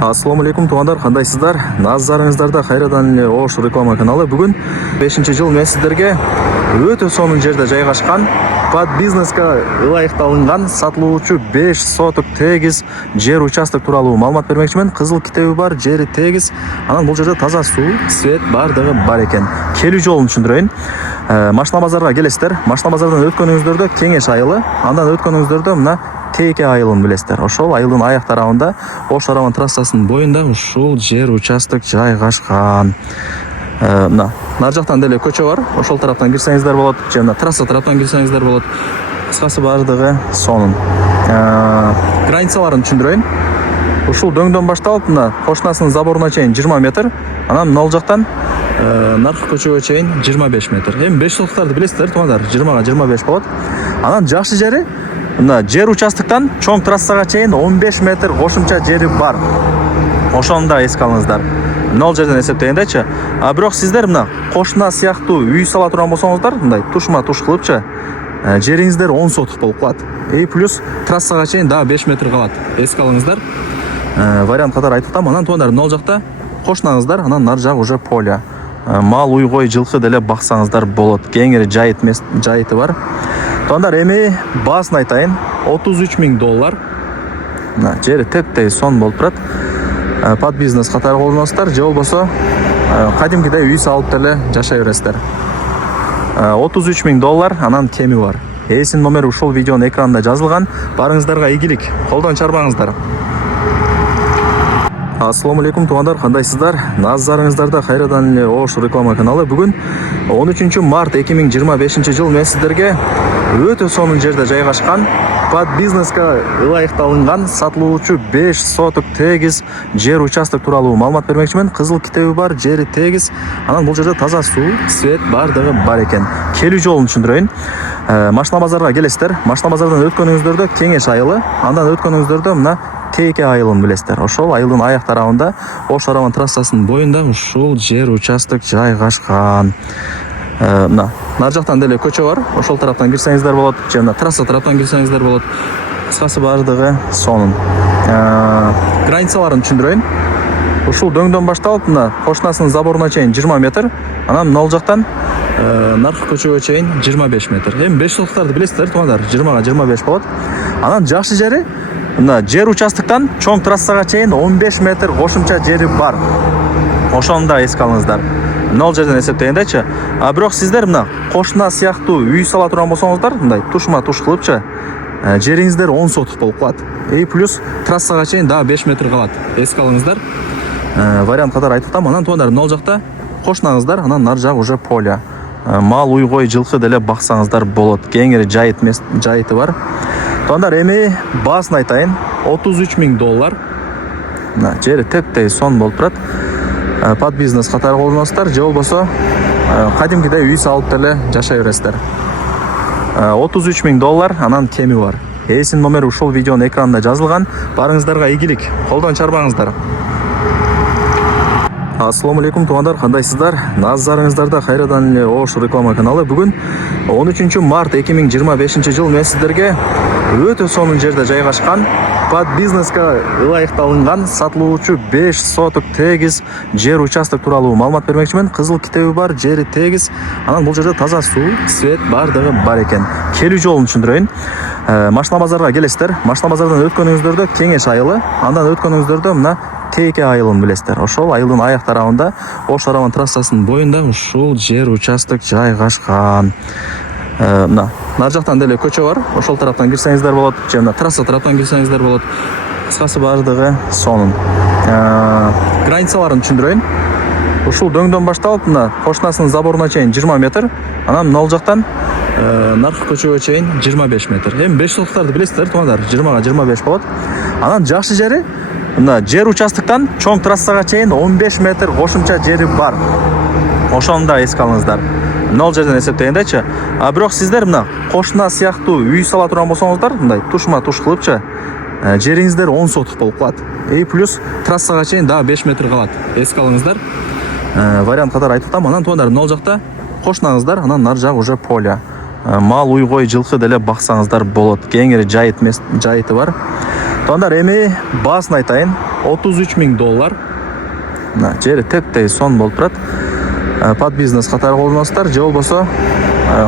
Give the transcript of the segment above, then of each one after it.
Ассаламу алейкум туугандар, кандайсыздар? Назарыңыздарда кайрадан эле Ош реклама каналы. Бүгүн 5-жыл мен сиздерге өтө сонун жерде жайгашкан, под бизнеска ылайыкталынган, сатылуучу 5 соток тегиз жер участок тууралуу маалымат бермекчимин. Кызыл китеби бар, жери тегиз. Анан бул жерде таза суу, свет бардыгы бар экен. Келүү жолун түшүндүрөйүн. Машина базарга келесиздер. Машина базардан өткөнүңүздөрдө Кеңеш айылы, андан өткөнүңүздөрдө мына Кейке айылын билесиздер. Ошол айылдын аяк тарабында Ош Араван трассасынын боюнда ушул жер участок жайгашкан. Мына нар жактан деле көчө бар. Ошол тараптан кирсеңиздер болот, же мына трасса тараптан кирсеңиздер болот. Кыскасы бардыгы сонун. Границаларын түшүндүрөйүн. Ушул дөңдөн башталып, мына кошунасынын заборуна чейин 20 метр, анан могул жактан наркы көчөгө чейин 25 метр. Эми 5 соттарды билесиздер, туугандар, 20га 25 болот. Анан жакшы жери мына жер участоктон чоң трассага чейин 15 метр кошумча жери бар. Ошону да эске алыңыздар. Нол жерден эсептегендечи. Бирок сиздер мына кошуна сыяктуу үй сала турган болсоңуздар, мындай тушма туш кылыпчы, жериңиздер 10 соток болуп калат. Плюс трассага чейин дагы 5 метр калат. Эске алыңыздар. Вариант катары айтып атам. Анан туугандар, нол жакта кошунаңыздар, анан нар жак уже поле. Мал, уйгой, жылкы деле баксаңыздар болот. Кеңири жайыты бар. Туугандар, эми баасын айтайын. $33,000. Жери теп-тегиз сон болуп турат. Под бизнес катары колдоносуздар, же болбосо кадимкидей үй салып деле жашай бересиздер. $33,000, анан кеми бар. Эсин номери ушул видеонун экранында жазылган. Барыңыздарга ийгилик. Колдон чарбаңыздар. Ассаламу алейкум туугандар, кандайсыздар? Назарыңыздарда кайрадан эле Ош реклама каналы. Бүгүн 13 март 2025 жыл мен сиздерге өтө сонун жерде жайгашкан, под бизнеска ылайыкталынган, сатылуучу 5 соток тегиз жер участок тууралуу маалымат бермекчимин. Кызыл китеби бар, жери тегиз. Анан бул жерде таза суу, свет бардыгы бар экен. Келүү жолун түшүндүрөйүн. Машина базарга келесиздер. Машина базардан өткөнүңүздөрдө Кеңеш айылы, андан өткөнүңүздөрдө мына Кейке айылын билесиздер. Ошол айылдын аяк тарабында Ош Араван трассасынын боюнда ушул жер участок жайгашкан. Мына нар жактан деле көчө бар. Ошол тараптан кирсеңиздер болот, же мына трасса тараптан кирсеңиздер болот. Кыскасы бардыгы сонун. Границаларын түшүндүрөйүн. Ушул дөңдөн башталып, мына кошунасынын заборуна чейин 20 метр, анан могул жактан наркы көчөгө чейин 25 метр. Эми 5 соттарды билесиздер, туугандар, 20га 25 болот. Анан жакшы жери мына жер участоктон чоң трассага чейин 15 метр кошумча жери бар. Ошону да эске алыңыздар. Нол жерден эсептегендечи. Бирок сиздер мына кошуна сыяктуу үй сала турган болсоңуздар, мындай тушма туш кылыпчы, жериңиздер 10 соток болуп калат. Плюс трассага чейин дагы 5 метр калат. Эске алыңыздар. Вариант катары айтып атам. Анан туугандар, нол жакта кошунаңыздар, анан нар жак уже поле. Мал, уйгой, жылкы деле баксаңыздар болот. Кеңири жайыты бар. Туугандар, эми баасын айтайын. $33,000. Жери теп-тегиз сон болуп турат. Под бизнес катары колдоносуздар, же болбосо кадимкидей үй салып деле жашай бересиздер. $33,000, анан кеми бар. Эсин номери ушул видеонун экранында жазылган. Барыңыздарга ийгилик. Колдон чарбаңыздар. Ассаламу алейкум туугандар, кандайсыздар? Назарыңыздарда кайрадан эле Ош реклама каналы. Бүгүн 13 март 2025 жыл мен сиздерге өтө сонун жерде жайгашкан, под бизнеска ылайыкталынган, сатылуучу 5 соток тегиз жер участок тууралуу маалымат бермекчимин. Кызыл китеби бар, жери тегиз. Анан бул жерде таза суу, свет бардыгы бар экен. Келүү жолун түшүндүрөйүн. Машина базарга келесиздер. Машина базардан өткөнүңүздөрдө Кеңеш айылы, андан өткөнүңүздөрдө мына Кейке айылын билесиздер. Ошол айылдын аяк тарабында Ош Араван трассасынын боюнда ушул жер участок жайгашкан. Мына нар жактан деле көчө бар. Ошол тараптан кирсеңиздер болот, же мына трасса тараптан кирсеңиздер болот. Кыскасы бардыгы сонун. Границаларын түшүндүрөйүн. Ушул дөңдөн башталып, мына кошунасынын заборуна чейин 20 метр, анан могул жактан наркы көчөгө чейин 25 метр. Эми 5 соттарды билесиздер, туугандар, 20га 25 болот. Анан жакшы жери мына жер участоктон чоң трассага чейин 15 метр кошумча жери бар. Ошону да эске алыңыздар. Нол жерден эсептегендечи. Бирок сиздер мына кошуна сыяктуу үй сала турган болсоңуздар, мындай тушма туш кылыпчы, жериңиздер 10 соток болуп калат. Плюс трассага чейин дагы 5 метр калат. Эске алыңыздар. Вариант катары айтып атам. Анан туугандар, нол жакта кошунаңыздар, анан нар жак уже поле. Мал, уйгой, жылкы деле баксаңыздар болот. Кеңири жайыты бар. Туугандар, эми баасын айтайын. 33 000 доллар. Мына жери тептей сон болуп турат. Под бизнес катары колдоносуздар, же болбосо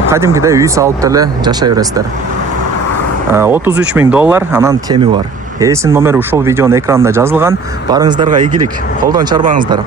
кадимкидей үй салып деле жашай бересиздер. 33 000 доллар, анан кеми бар. Эсин номери ушул видеонун экранында жазылган. Барыңыздарга ийгилик. Колдон чарбаңыздар.